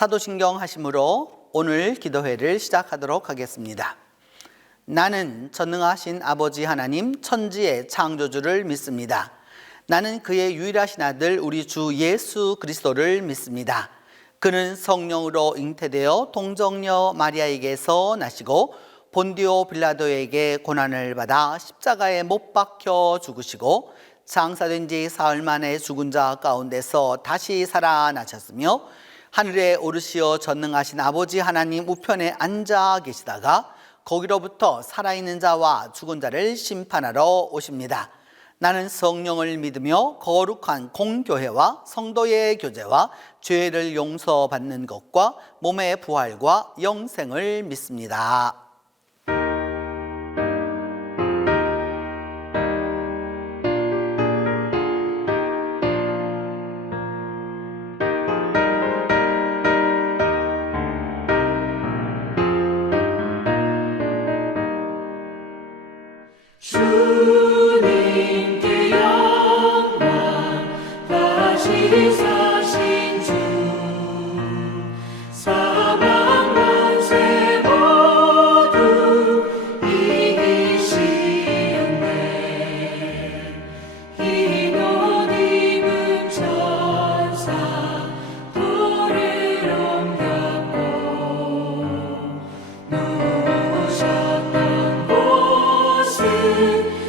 사도신경 하심으로 오늘 기도회를 시작하도록 하겠습니다. 나는 전능하신 아버지 하나님 천지의 창조주를 믿습니다. 나는 그의 유일하신 아들 우리 주 예수 그리스도를 믿습니다. 그는 성령으로 잉태되어 동정녀 마리아에게서 나시고 본디오 빌라도에게 고난을 받아 십자가에 못 박혀 죽으시고 장사된 지 사흘 만에 죽은 자 가운데서 다시 살아나셨으며 하늘에 오르시어 전능하신 아버지 하나님 우편에 앉아 계시다가 거기로부터 살아있는 자와 죽은 자를 심판하러 오십니다. 나는 성령을 믿으며 거룩한 공교회와 성도의 교제와 죄를 용서받는 것과 몸의 부활과 영생을 믿습니다. 주님께 영광 다시 사신 주 사방 권세 모두 이기시었네. 흰 옷 입은 천사 돌을 옮겼고 누우셨던 곳은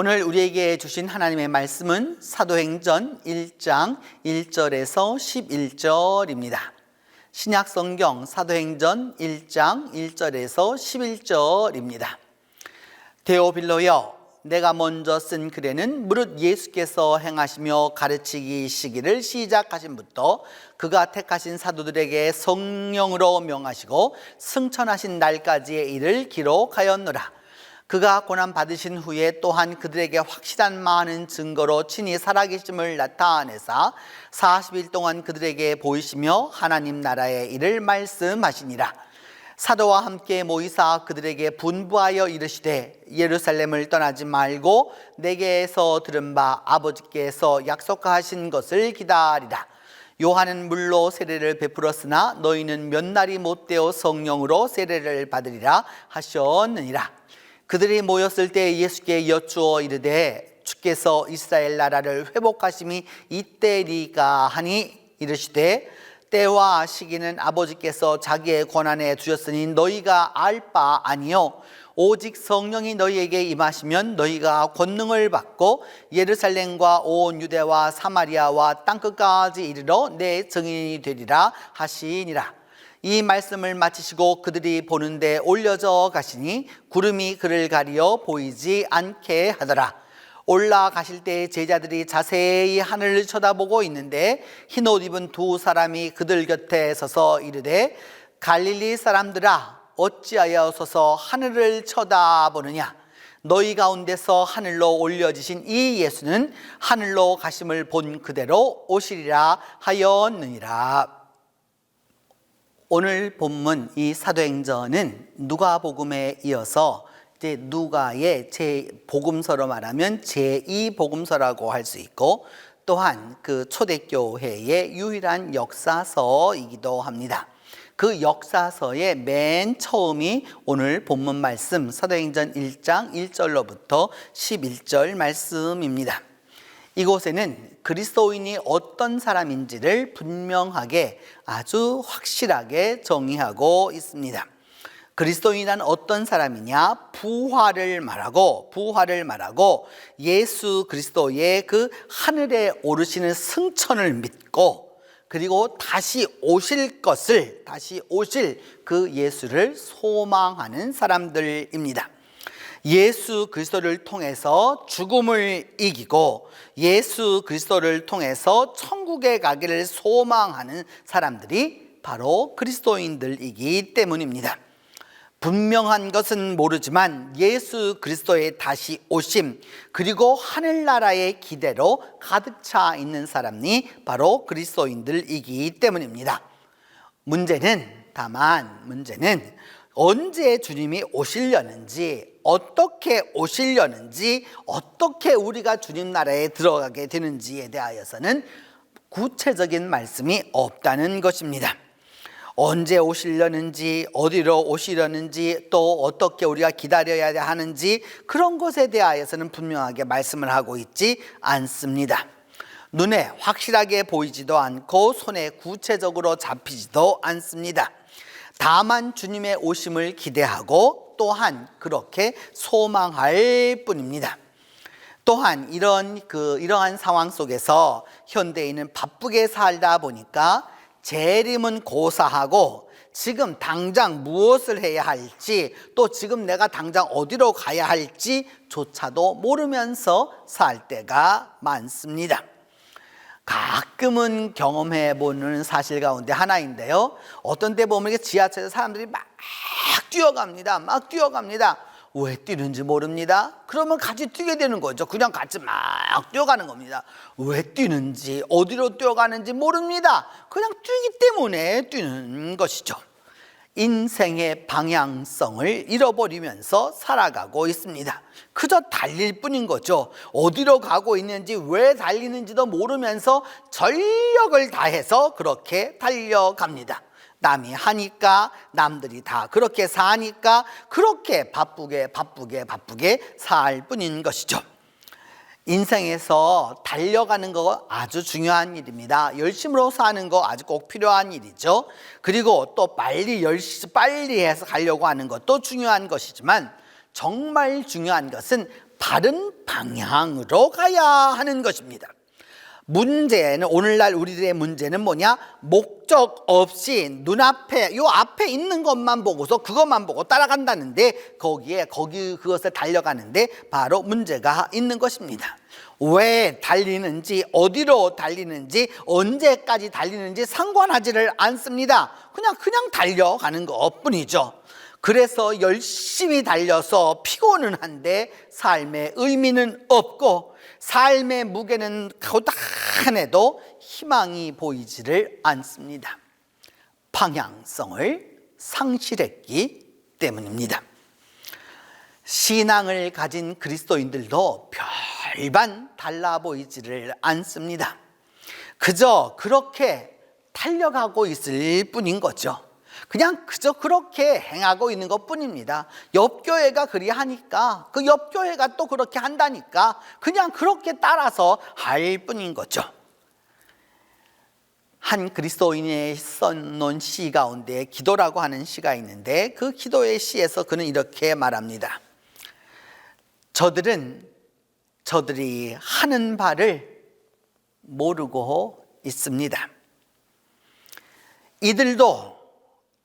오늘 우리에게 주신 하나님의 말씀은 사도행전 1장 1절에서 11절입니다. 신약성경 사도행전 1장 1절에서 11절입니다. 데오빌로여, 내가 먼저 쓴 글에는 무릇 예수께서 행하시며 가르치시기를 시작하신부터 그가 택하신 사도들에게 성령으로 명하시고 승천하신 날까지의 일을 기록하였노라. 그가 고난 받으신 후에 또한 그들에게 확실한 많은 증거로 친히 살아계심을 나타내사 40일 동안 그들에게 보이시며 하나님 나라의 일을 말씀하시니라. 사도와 함께 모이사 그들에게 분부하여 이르시되 예루살렘을 떠나지 말고 내게서 들은 바 아버지께서 약속하신 것을 기다리라. 요한은 물로 세례를 베풀었으나 너희는 몇 날이 못되어 성령으로 세례를 받으리라 하셨느니라. 그들이 모였을 때 예수께 여쭈어 이르되 주께서 이스라엘 나라를 회복하심이 이때리가 하니 이르시되 때와 시기는 아버지께서 자기의 권한에 두셨으니 너희가 알 바 아니요 오직 성령이 너희에게 임하시면 너희가 권능을 받고 예루살렘과 온 유대와 사마리아와 땅끝까지 이르러 내 증인이 되리라 하시니라. 이 말씀을 마치시고 그들이 보는데 올려져 가시니 구름이 그를 가리어 보이지 않게 하더라. 올라가실 때 제자들이 자세히 하늘을 쳐다보고 있는데 흰옷 입은 두 사람이 그들 곁에 서서 이르되 갈릴리 사람들아 어찌하여 서서 하늘을 쳐다보느냐. 너희 가운데서 하늘로 올려지신 이 예수는 하늘로 가심을 본 그대로 오시리라 하였느니라. 오늘 본문 이 사도행전은 누가복음에 이어서 이제 누가의 복음서로 말하면 제2복음서라고 할 수 있고 또한 그 초대교회의 유일한 역사서이기도 합니다. 그 역사서의 맨 처음이 오늘 본문 말씀 사도행전 1장 1절로부터 11절 말씀입니다. 이곳에는 그리스도인이 어떤 사람인지를 분명하게 아주 확실하게 정의하고 있습니다. 그리스도인이란 어떤 사람이냐? 부활을 말하고 예수 그리스도의 그 하늘에 오르시는 승천을 믿고 그리고 다시 오실 그 예수를 소망하는 사람들입니다. 예수 그리스도를 통해서 죽음을 이기고 예수 그리스도를 통해서 천국에 가기를 소망하는 사람들이 바로 그리스도인들이기 때문입니다. 분명한 것은 모르지만 예수 그리스도의 다시 오심 그리고 하늘나라의 기대로 가득 차 있는 사람이 바로 그리스도인들이기 때문입니다. 문제는 언제 주님이 오시려는지, 어떻게 오시려는지, 어떻게 우리가 주님 나라에 들어가게 되는지에 대하여서는 구체적인 말씀이 없다는 것입니다. 언제 오시려는지, 어디로 오시려는지, 또 어떻게 우리가 기다려야 하는지 그런 것에 대하여서는 분명하게 말씀을 하고 있지 않습니다. 눈에 확실하게 보이지도 않고 손에 구체적으로 잡히지도 않습니다. 다만 주님의 오심을 기대하고 또한 그렇게 소망할 뿐입니다. 또한 이러한 상황 속에서 현대인은 바쁘게 살다 보니까 재림은 고사하고 지금 당장 무엇을 해야 할지 또 지금 내가 당장 어디로 가야 할지조차도 모르면서 살 때가 많습니다. 가끔은 경험해보는 사실 가운데 하나인데요. 어떤 때 보면 지하철에서 사람들이 막 뛰어갑니다. 왜 뛰는지 모릅니다. 그러면 같이 뛰게 되는 거죠. 그냥 같이 막 뛰어가는 겁니다. 왜 뛰는지 어디로 뛰어가는지 모릅니다. 그냥 뛰기 때문에 뛰는 것이죠. 인생의 방향성을 잃어버리면서 살아가고 있습니다. 그저 달릴 뿐인 거죠. 어디로 가고 있는지 왜 달리는지도 모르면서 전력을 다해서 그렇게 달려갑니다. 남이 하니까 남들이 다 그렇게 사니까 그렇게 바쁘게 살 뿐인 것이죠. 인생에서 달려가는 거 아주 중요한 일입니다. 열심으로 사는 거 아주 꼭 필요한 일이죠. 그리고 또 빨리 해서 가려고 하는 것도 중요한 것이지만 정말 중요한 것은 바른 방향으로 가야 하는 것입니다. 문제는, 오늘날 우리들의 문제는 뭐냐? 목적 없이 눈앞에, 요 앞에 있는 것만 보고서 그것만 보고 따라간다는데, 그것을 달려가는데 바로 문제가 있는 것입니다. 왜 달리는지, 어디로 달리는지, 언제까지 달리는지 상관하지를 않습니다. 그냥 달려가는 것 뿐이죠. 그래서 열심히 달려서 피곤은 한데 삶의 의미는 없고, 삶의 무게는 고단해도 희망이 보이지를 않습니다. 방향성을 상실했기 때문입니다. 신앙을 가진 그리스도인들도 별반 달라 보이지를 않습니다. 그저 그렇게 달려가고 있을 뿐인 거죠. 그저 그렇게 행하고 있는 것 뿐입니다. 옆 교회가 그리 하니까, 그 옆 교회가 또 그렇게 한다니까 그냥 그렇게 따라서 할 뿐인 거죠. 한 그리스도인의 써놓은 시 가운데 기도라고 하는 시가 있는데, 그 기도의 시에서 그는 이렇게 말합니다. 저들이 하는 바를 모르고 있습니다.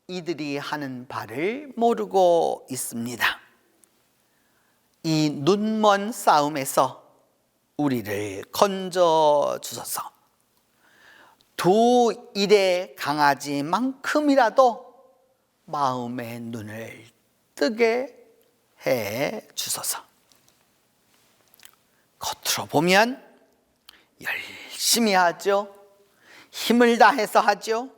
이들이 하는 바를 모르고 있습니다. 이 눈먼 싸움에서 우리를 건져 주소서. 두 일의 강아지만큼이라도 마음의 눈을 뜨게 해 주소서. 겉으로 보면 열심히 하죠. 힘을 다해서 하죠.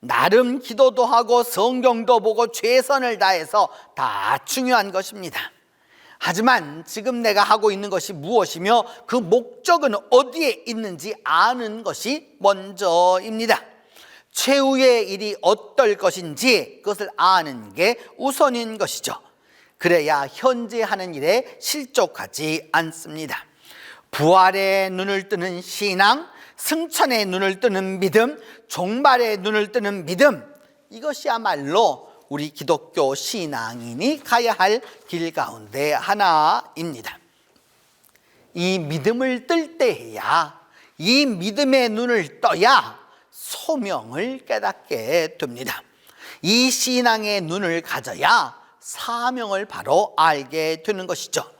나름 기도도 하고 성경도 보고 최선을 다해서 다 중요한 것입니다. 하지만 지금 내가 하고 있는 것이 무엇이며 그 목적은 어디에 있는지 아는 것이 먼저입니다. 최후의 일이 어떨 것인지 그것을 아는 게 우선인 것이죠. 그래야 현재 하는 일에 실족하지 않습니다. 부활의 눈을 뜨는 신앙, 승천의 눈을 뜨는 믿음, 종말의 눈을 뜨는 믿음, 이것이야말로 우리 기독교 신앙인이 가야 할 길 가운데 하나입니다. 이 믿음을 뜰 때야, 이 믿음의 눈을 떠야 소명을 깨닫게 됩니다. 이 신앙의 눈을 가져야 사명을 바로 알게 되는 것이죠.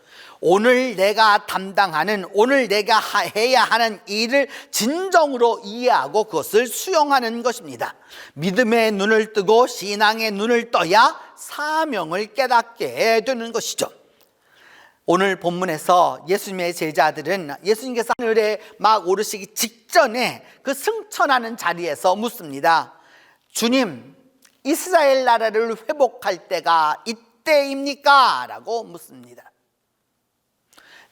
오늘 내가 담당하는, 오늘 내가 해야 하는 일을 진정으로 이해하고 그것을 수용하는 것입니다. 믿음의 눈을 뜨고 신앙의 눈을 떠야 사명을 깨닫게 되는 것이죠. 오늘 본문에서 예수님의 제자들은 예수님께서 하늘에 막 오르시기 직전에 그 승천하는 자리에서 묻습니다. 주님, 이스라엘 나라를 회복할 때가 이때입니까? 라고 묻습니다.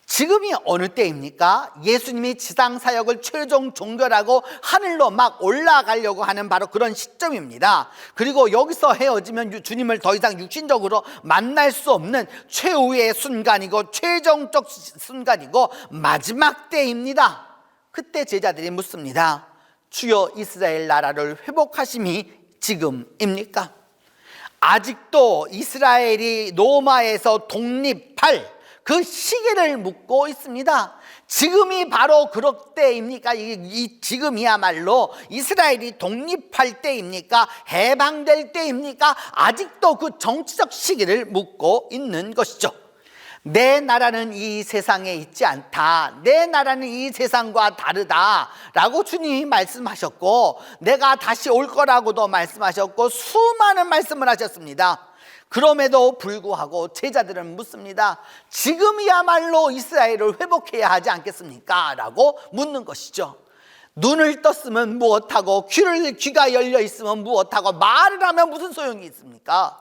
지금이 어느 때입니까? 예수님이 지상사역을 최종 종결하고 하늘로 막 올라가려고 하는 바로 그런 시점입니다. 그리고 여기서 헤어지면 주님을 더 이상 육신적으로 만날 수 없는 최후의 순간이고 최종적 순간이고 마지막 때입니다. 그때 제자들이 묻습니다. 주여, 이스라엘 나라를 회복하심이 지금입니까? 아직도 이스라엘이 로마에서 독립할 그 시기를 묻고 있습니다. 지금이 바로 그럴 때입니까? 지금이야말로 이스라엘이 독립할 때입니까? 해방될 때입니까? 아직도 그 정치적 시기를 묻고 있는 것이죠. 내 나라는 이 세상에 있지 않다, 내 나라는 이 세상과 다르다 라고 주님이 말씀하셨고, 내가 다시 올 거라고도 말씀하셨고 수많은 말씀을 하셨습니다. 그럼에도 불구하고 제자들은 묻습니다. 지금이야말로 이스라엘을 회복해야 하지 않겠습니까? 라고 묻는 것이죠. 눈을 떴으면 무엇하고 귀가 열려 있으면 무엇하고 말을 하면 무슨 소용이 있습니까?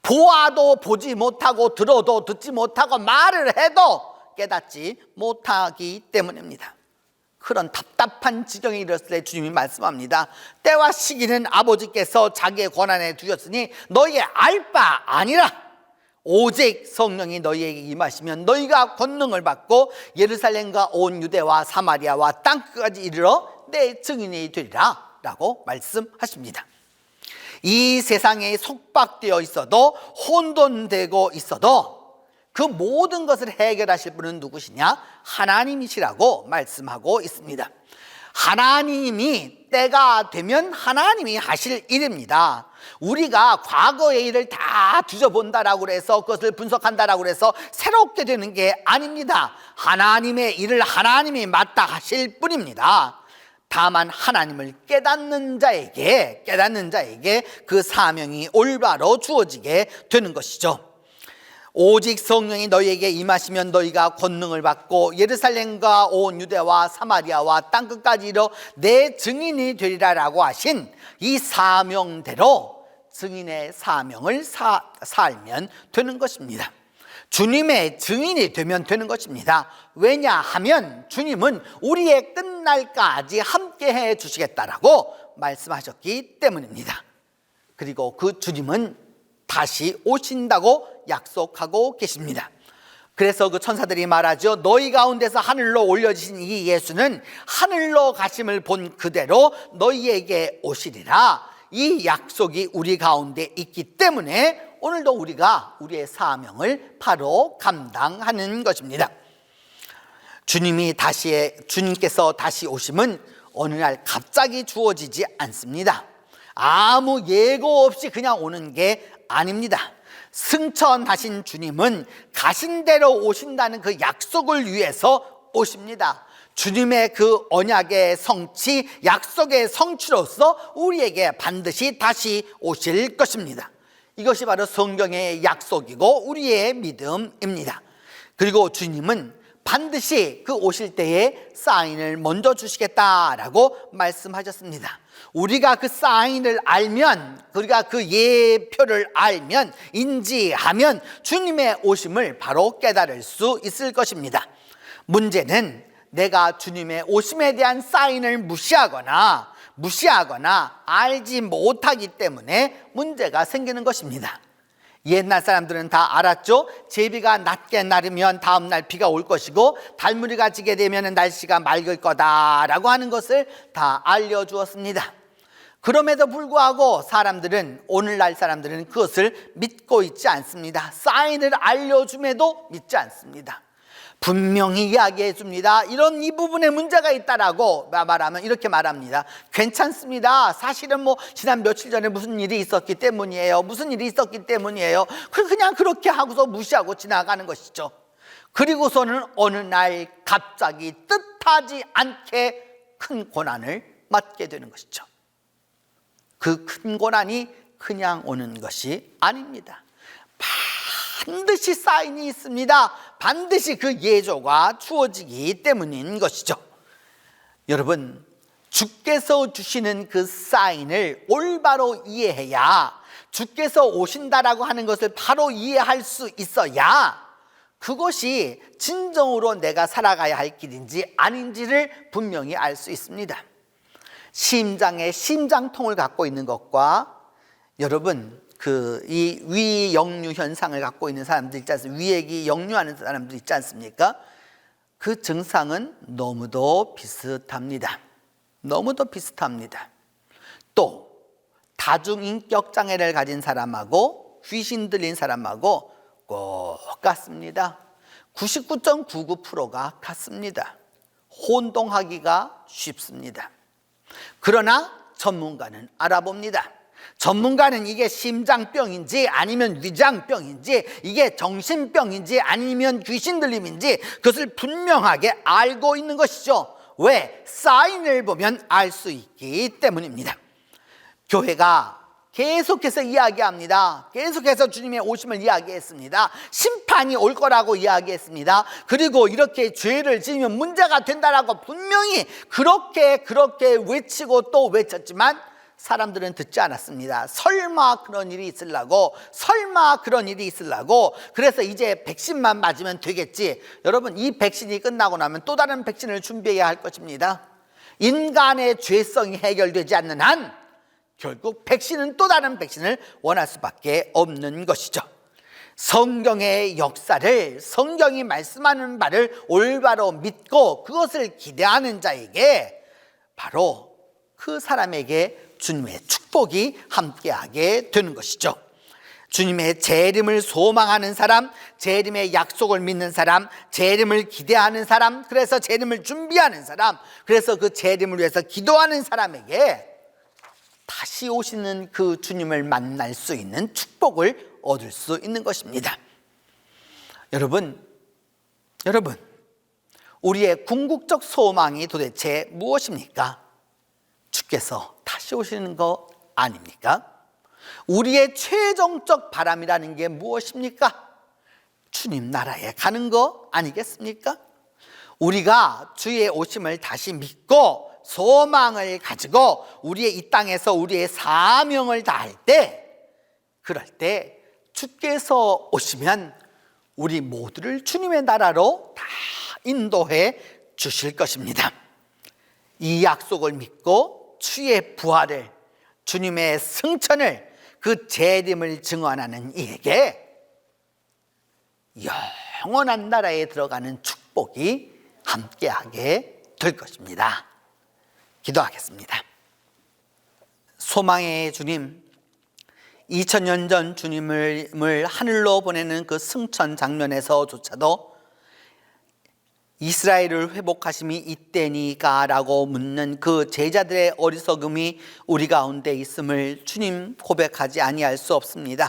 보아도 보지 못하고 들어도 듣지 못하고 말을 해도 깨닫지 못하기 때문입니다. 그런 답답한 지경에 이르렀을 때 주님이 말씀합니다. 때와 시기는 아버지께서 자기의 권한에 두셨으니 너희의 알 바 아니라, 오직 성령이 너희에게 임하시면 너희가 권능을 받고 예루살렘과 온 유대와 사마리아와 땅끝까지 이르러 내 증인이 되리라 라고 말씀하십니다. 이 세상에 속박되어 있어도, 혼돈되고 있어도 그 모든 것을 해결하실 분은 누구시냐? 하나님이시라고 말씀하고 있습니다. 하나님이 때가 되면 하나님이 하실 일입니다. 우리가 과거의 일을 다 뒤져본다라고 해서 그것을 분석한다라고 해서 새롭게 되는 게 아닙니다. 하나님의 일을 하나님이 맡아 하실 뿐입니다. 다만 하나님을 깨닫는 자에게 그 사명이 올바로 주어지게 되는 것이죠. 오직 성령이 너희에게 임하시면 너희가 권능을 받고 예루살렘과 온 유대와 사마리아와 땅끝까지 이르러 내 증인이 되리라라고 하신 이 사명대로 증인의 사명을 살면 되는 것입니다. 주님의 증인이 되면 되는 것입니다. 왜냐하면 주님은 우리의 끝날까지 함께 해 주시겠다라고 말씀하셨기 때문입니다. 그리고 그 주님은 다시 오신다고 약속하고 계십니다. 그래서 그 천사들이 말하죠. 너희 가운데서 하늘로 올려지신 이 예수는 하늘로 가심을 본 그대로 너희에게 오시리라. 이 약속이 우리 가운데 있기 때문에 오늘도 우리가 우리의 사명을 바로 감당하는 것입니다. 주님께서 다시 오심은 어느 날 갑자기 주어지지 않습니다. 아무 예고 없이 그냥 오는 게 아닙니다. 승천하신 주님은 가신 대로 오신다는 그 약속을 위해서 오십니다. 주님의 그 언약의 성취, 약속의 성취로서 우리에게 반드시 다시 오실 것입니다. 이것이 바로 성경의 약속이고 우리의 믿음입니다. 그리고 주님은 반드시 그 오실 때에 사인을 먼저 주시겠다라고 말씀하셨습니다. 우리가 그 사인을 알면, 우리가 그 예표를 알면, 인지하면 주님의 오심을 바로 깨달을 수 있을 것입니다. 문제는 내가 주님의 오심에 대한 사인을 무시하거나 알지 못하기 때문에 문제가 생기는 것입니다. 옛날 사람들은 다 알았죠. 제비가 낮게 날으면 다음날 비가 올 것이고 달무리가 지게 되면 날씨가 맑을 거다라고 하는 것을 다 알려주었습니다. 그럼에도 불구하고 오늘날 사람들은 그것을 믿고 있지 않습니다. 사인을 알려줌에도 믿지 않습니다. 분명히 이야기해 줍니다. 이 부분에 문제가 있다라고 말하면 이렇게 말합니다. 괜찮습니다. 사실은 지난 며칠 전에 무슨 일이 있었기 때문이에요. 그냥 그렇게 하고서 무시하고 지나가는 것이죠. 그리고서는 어느 날 갑자기 뜻하지 않게 큰 고난을 맞게 되는 것이죠. 그 큰 고난이 그냥 오는 것이 아닙니다. 반드시 사인이 있습니다. 반드시 그 예조가 주어지기 때문인 것이죠. 여러분, 주께서 주시는 그 사인을 올바로 이해해야, 주께서 오신다라고 하는 것을 바로 이해할 수 있어야 그것이 진정으로 내가 살아가야 할 길인지 아닌지를 분명히 알 수 있습니다. 심장에 심장통을 갖고 있는 것과 여러분 이 위역류 현상을 갖고 있는 사람들 있지 않습니까? 위액이 역류하는 사람들 있지 않습니까? 그 증상은 너무도 비슷합니다. 또 다중인격 장애를 가진 사람하고 귀신 들린 사람하고 똑같습니다. 99.99%가 같습니다. 혼동하기가 쉽습니다. 그러나 전문가는 알아봅니다. 전문가는 이게 심장병인지 아니면 위장병인지, 이게 정신병인지 아니면 귀신 들림인지 그것을 분명하게 알고 있는 것이죠. 왜? 사인을 보면 알 수 있기 때문입니다. 교회가 계속해서 이야기합니다. 계속해서 주님의 오심을 이야기했습니다. 심판이 올 거라고 이야기했습니다. 그리고 이렇게 죄를 지으면 문제가 된다라고 분명히 그렇게 외치고 또 외쳤지만 사람들은 듣지 않았습니다. 설마 그런 일이 있으려고, 그래서 이제 백신만 맞으면 되겠지. 여러분, 이 백신이 끝나고 나면 또 다른 백신을 준비해야 할 것입니다. 인간의 죄성이 해결되지 않는 한 결국 백신은 또 다른 백신을 원할 수밖에 없는 것이죠. 성경의 역사를, 성경이 말씀하는 바를 올바로 믿고 그것을 기대하는 자에게 바로 그 사람에게 주님의 축복이 함께하게 되는 것이죠. 주님의 재림을 소망하는 사람, 재림의 약속을 믿는 사람, 재림을 기대하는 사람, 그래서 재림을 준비하는 사람, 그래서 그 재림을 위해서 기도하는 사람에게 다시 오시는 그 주님을 만날 수 있는 축복을 얻을 수 있는 것입니다. 여러분, 우리의 궁극적 소망이 도대체 무엇입니까? 주께서 다시 오시는 거 아닙니까? 우리의 최종적 바람이라는 게 무엇입니까? 주님 나라에 가는 거 아니겠습니까? 우리가 주의 오심을 다시 믿고 소망을 가지고 우리의 이 땅에서 우리의 사명을 다할 때, 그럴 때 주께서 오시면 우리 모두를 주님의 나라로 다 인도해 주실 것입니다. 이 약속을 믿고 주의 부활을, 주님의 승천을, 그 재림을 증언하는 이에게 영원한 나라에 들어가는 축복이 함께하게 될 것입니다. 기도하겠습니다. 소망의 주님, 2000년 전 주님을 하늘로 보내는 그 승천 장면에서조차도 이스라엘을 회복하심이 이때니까 라고 묻는 그 제자들의 어리석음이 우리 가운데 있음을 주님 고백하지 아니할 수 없습니다.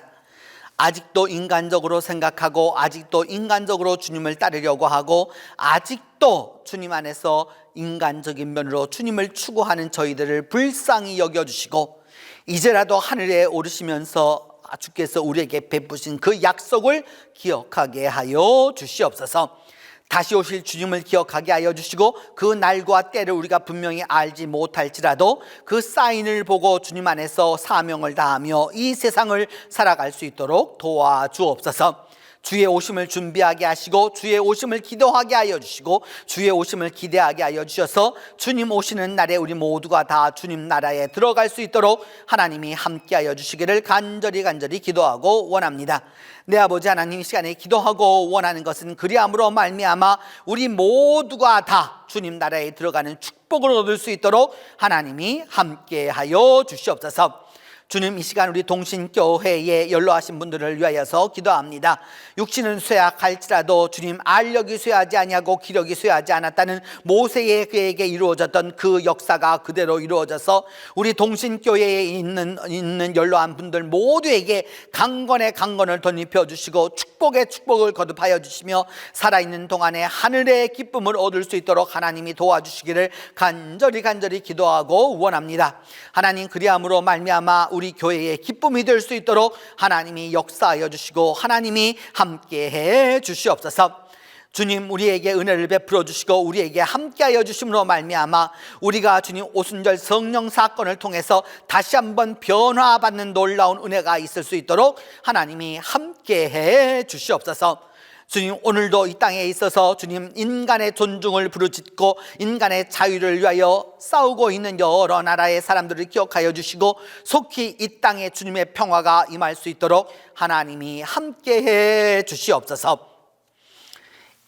아직도 인간적으로 생각하고 아직도 인간적으로 주님을 따르려고 하고 아직도 주님 안에서 인간적인 면으로 주님을 추구하는 저희들을 불쌍히 여겨주시고 이제라도 하늘에 오르시면서 주께서 우리에게 베푸신 그 약속을 기억하게 하여 주시옵소서. 다시 오실 주님을 기억하게 하여 주시고 그 날과 때를 우리가 분명히 알지 못할지라도 그 사인을 보고 주님 안에서 사명을 다하며 이 세상을 살아갈 수 있도록 도와주옵소서. 주의 오심을 준비하게 하시고 주의 오심을 기도하게 하여 주시고 주의 오심을 기대하게 하여 주셔서 주님 오시는 날에 우리 모두가 다 주님 나라에 들어갈 수 있도록 하나님이 함께 하여 주시기를 간절히 기도하고 원합니다. 내 아버지 하나님, 이 시간에 기도하고 원하는 것은 그리함으로 말미암아 우리 모두가 다 주님 나라에 들어가는 축복을 얻을 수 있도록 하나님이 함께 하여 주시옵소서. 주님, 이 시간 우리 동신교회에 연로하신 분들을 위하여서 기도합니다. 육신은 쇠약할지라도 주님 알력이 쇠하지 아니하고 기력이 쇠하지 않았다는 모세의 그에게 이루어졌던 그 역사가 그대로 이루어져서 우리 동신교회에 있는 연로한 분들 모두에게 강건을 덧입혀 주시고 축복의 축복을 거듭하여 주시며 살아있는 동안에 하늘의 기쁨을 얻을 수 있도록 하나님이 도와주시기를 간절히 기도하고 원합니다. 하나님, 그리함으로 말미암아 우리 교회의 기쁨이 될 수 있도록 하나님이 역사하여 주시고 하나님이 함께해 주시옵소서. 주님, 우리에게 은혜를 베풀어 주시고 우리에게 함께하여 주심으로 말미암아 우리가 주님 오순절 성령 사건을 통해서 다시 한번 변화받는 놀라운 은혜가 있을 수 있도록 하나님이 함께해 주시옵소서. 주님, 오늘도 이 땅에 있어서 주님 인간의 존중을 부르짖고 인간의 자유를 위하여 싸우고 있는 여러 나라의 사람들을 기억하여 주시고 속히 이 땅에 주님의 평화가 임할 수 있도록 하나님이 함께해 주시옵소서.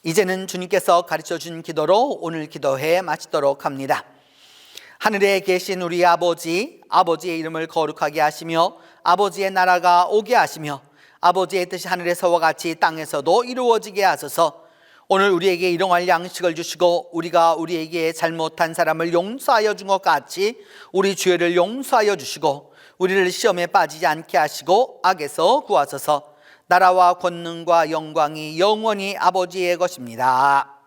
이제는 주님께서 가르쳐 준 기도로 오늘 기도회 마치도록 합니다. 하늘에 계신 우리 아버지, 아버지의 이름을 거룩하게 하시며 아버지의 나라가 오게 하시며 아버지의 뜻이 하늘에서와 같이 땅에서도 이루어지게 하소서. 오늘 우리에게 일용할 양식을 주시고 우리가 우리에게 잘못한 사람을 용서하여 준 것 같이 우리 죄를 용서하여 주시고 우리를 시험에 빠지지 않게 하시고 악에서 구하소서. 나라와 권능과 영광이 영원히 아버지의 것입니다.